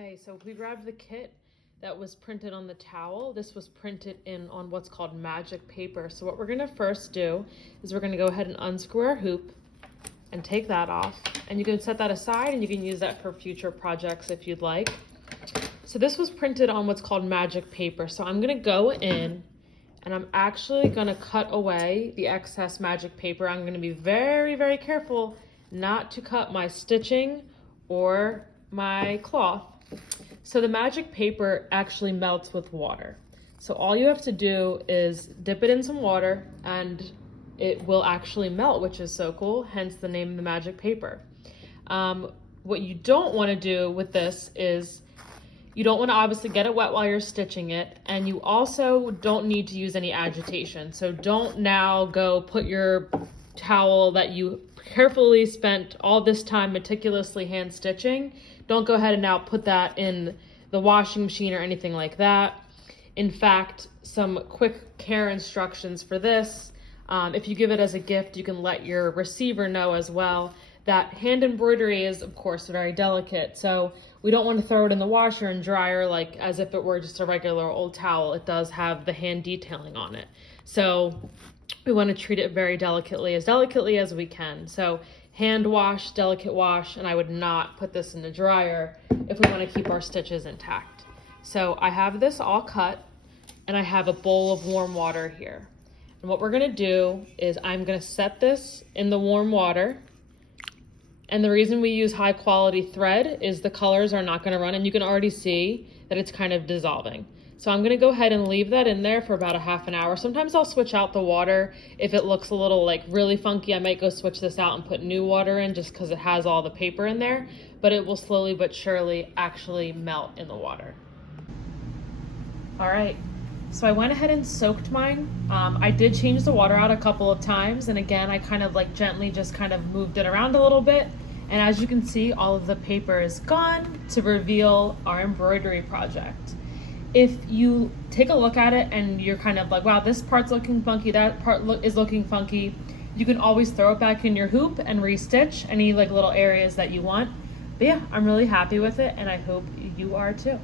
Okay, so we grabbed the kit that was printed on the towel. This was printed on what's called magic paper. So what we're gonna first do is we're gonna go ahead and unscrew our hoop and take that off. And you can set that aside and you can use that for future projects if you'd like. So this was printed on what's called magic paper. So I'm gonna go in and I'm actually gonna cut away the excess magic paper. I'm gonna be very, very careful not to cut my stitching or my cloth. So the magic paper actually melts with water. So all you have to do is dip it in some water and it will actually melt, which is so cool, hence the name of the magic paper. What you don't want to do with this is you don't want to obviously get it wet while you're stitching it, and you also don't need to use any agitation. So don't now go put your towel that you carefully spent all this time meticulously hand stitching, don't go ahead and now put that in the washing machine or anything like that. In fact, some quick care instructions for this. If you give it as a gift, you can let your receiver know as well that hand embroidery is, of course, very delicate. So we don't want to throw it in the washer and dryer like as if it were just a regular old towel. It does have the hand detailing on it. So we want to treat it very delicately as we can. So hand wash, delicate wash, and I would not put this in the dryer if we want to keep our stitches intact. So I have this all cut and I have a bowl of warm water here. And what we're gonna do is I'm gonna set this in the warm water. And the reason we use high quality thread is the colors are not gonna run, and you can already see that it's kind of dissolving. So I'm gonna go ahead and leave that in there for about a half an hour. Sometimes I'll switch out the water. If it looks a little like really funky, I might go switch this out and put new water in just because it has all the paper in there, but it will slowly but surely actually melt in the water. All right, so I went ahead and soaked mine. I did change the water out a couple of times, and again, I kind of like gently just kind of moved it around a little bit. And as you can see, all of the paper is gone to reveal our embroidery project. If you take a look at it and you're kind of like, wow, this part's looking funky, that part is looking funky, you can always throw it back in your hoop and restitch any like little areas that you want. But yeah, I'm really happy with it and I hope you are too.